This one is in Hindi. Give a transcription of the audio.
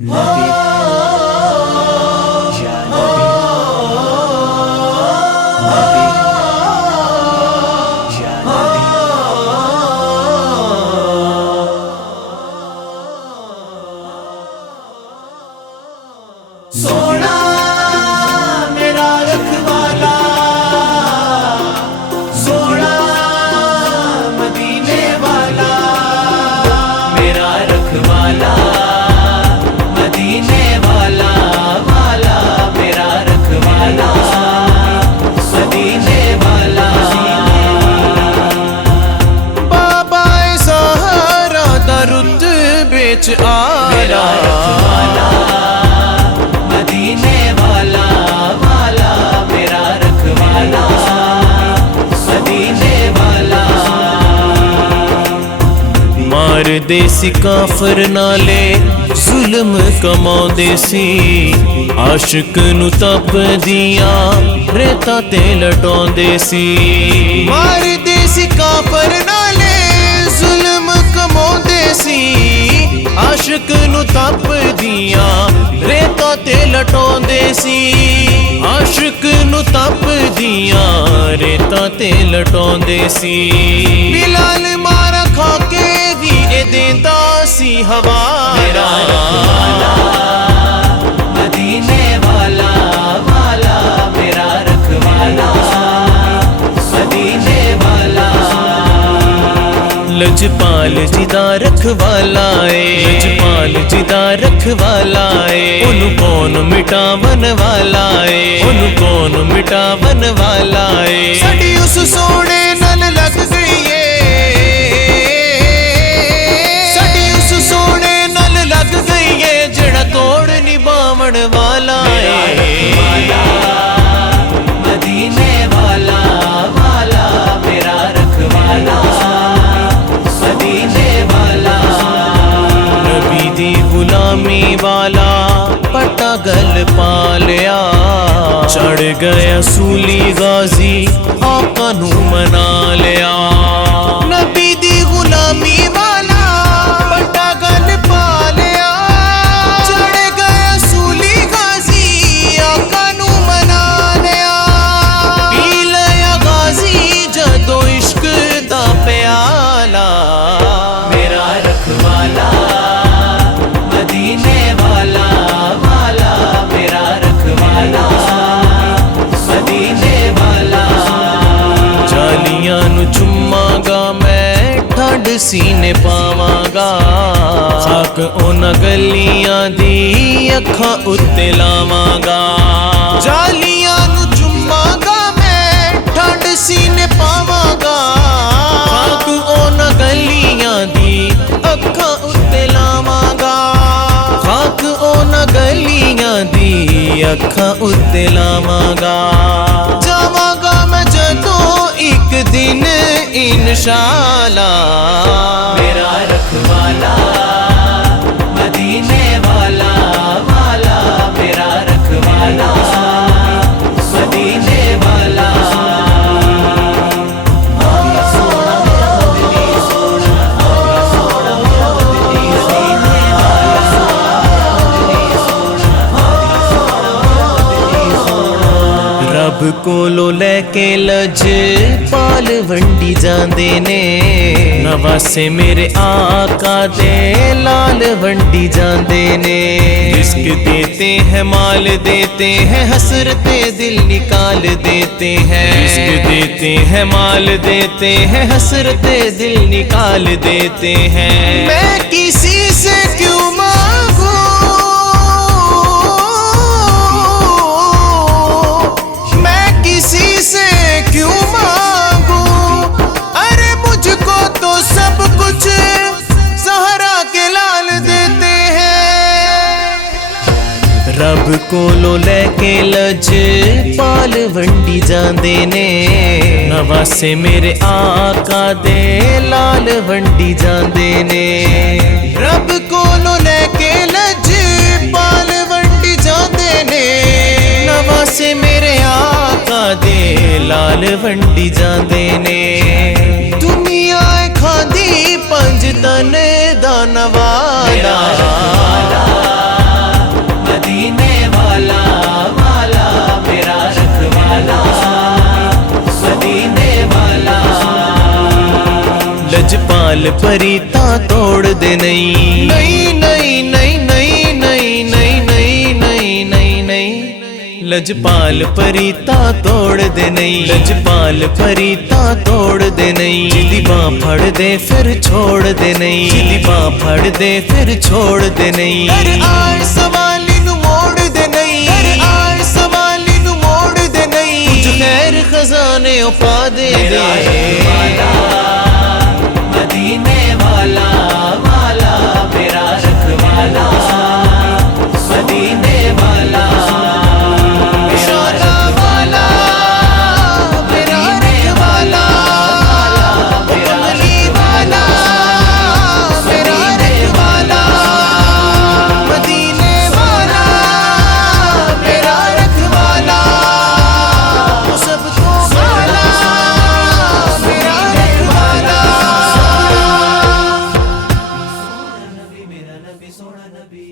नबी या नबी नबी या नबी। सोना मेरा रखवाला, सोना मदीने वाला, मेरा रखवाला मदीने वाला, वाला मेरा रखवाला मदीने वाला। बाबा सहारा दा रुतबे च आला, मदीने वाला, वाला मेरा रखवाला मदीने वाला। मार दे सी काफर नाले जुल्म कमाउंदे सी, आशिक नू तप दिया रेता ते लटाउंदे सी। मार दे सी काफर नाले जुल्म कमाउंदे सी, आशिक नू तप दिया रेता ते लटाउंदे सी। आशिक नू तप दिया रेता ते लटाउंदे सी। बिलाल मारा खा के भी ए देंदा सी हवाला, मदीने वाला, वाला मेरा रखवाला मदीने वाला। लजपाल जिदा रखवाला है, लजपाल जिदा रखवाला है। उनु कौन मिटावन वाला है, उनु कौन मिटावन वाला है। साडी उस सोने नल लग गई है, साडी उस सोने नल लग गई है, जड़ा तोड़ निभावन वाला है। मदीने वाला, वाला मेरा रखवाला मदीने वाला। नबी दी गुलामी वाला पटा गल पा लिया, चढ़ गया सूली गाजी आका नू मना लिया। नबी दी गुलामी वाला पटा गल पा लिया, चढ़ गया सूली गाजी आका नू मना लिया। पी लिया गाजी जदों इश्क दा प्याला, मेरा रखवाला मदीने वाला, वाला मेरा रखवाला मदीने वाला। जालियां नु चुम्मागा मैं ठंड सीने पावांगा, खाक उन्हां गलियां दी अखां उत्ते लावांगा। जालियां नु चुम्मागा मैं ठंड सीने पावांगा, खाक उन्हां गलियां दी अखां उत्ते लावांगा। खाक उन्हां गलियां दी अखां उत्ते लावांगा। जावांगा मैं जदों एक दिन इंशाअल्लाह, मेरा रखवाला मदीने वाला, वाला मेरा रखवाला मदीने वाला। रब कोलो लैके लज पाल वंडी जांदे ने, नवासे मेरे आका दे लाल वंडी जांदे ने। रिस्क देते हैं माल देते हैं, हसरते दिल निकाल देते हैं। रिस्क देते हैं माल देते हैं, हसरते दिल निकाल देते हैं। मैं किसी से क्यों मांगू, किसी से क्यों मांगू, अरे मुझको तो सब कुछ सहरा के लाल देते हैं। रब कोलो लैके लज पाल वंडी जांदे ने, नवासे मेरे आका दे लाल वंडी जांदे ने। रब कोलो लैके लज पाल वंडी जांदे ने, नवासे मेरे आका दे लाल वंडी जांदे ने। दुनिया खादी पंज तन दा नवाला, लजपाल परीता तोड़ दे नहीं नहीं नहीं नहीं नहीं नहीं नहीं नहीं नहीं नहीं नहीं लजपाल परीता तोड़ दे नहीं लजपाल परीता तोड़ दे नहीं जिदी बाँ फड़ दे फिर छोड़ दे नहीं जिदी बाँ फड़ दे फिर छोड़ दे नहीं अरे आए सवाली नु मोड़ दे नहीं अरे आए सवाली नु मोड़ दे नहीं कुछ खैर खजाने पा दे मदीने वाला वाला मेरा रखवाला मदीने वाला शाला वाला मेरा रखवाला कमली वाला मेरा रखवाला मदीने वाला मेरा रखवाला वो सबको वाला मेरा रखवाला नबी मेरा नबी सोना नबी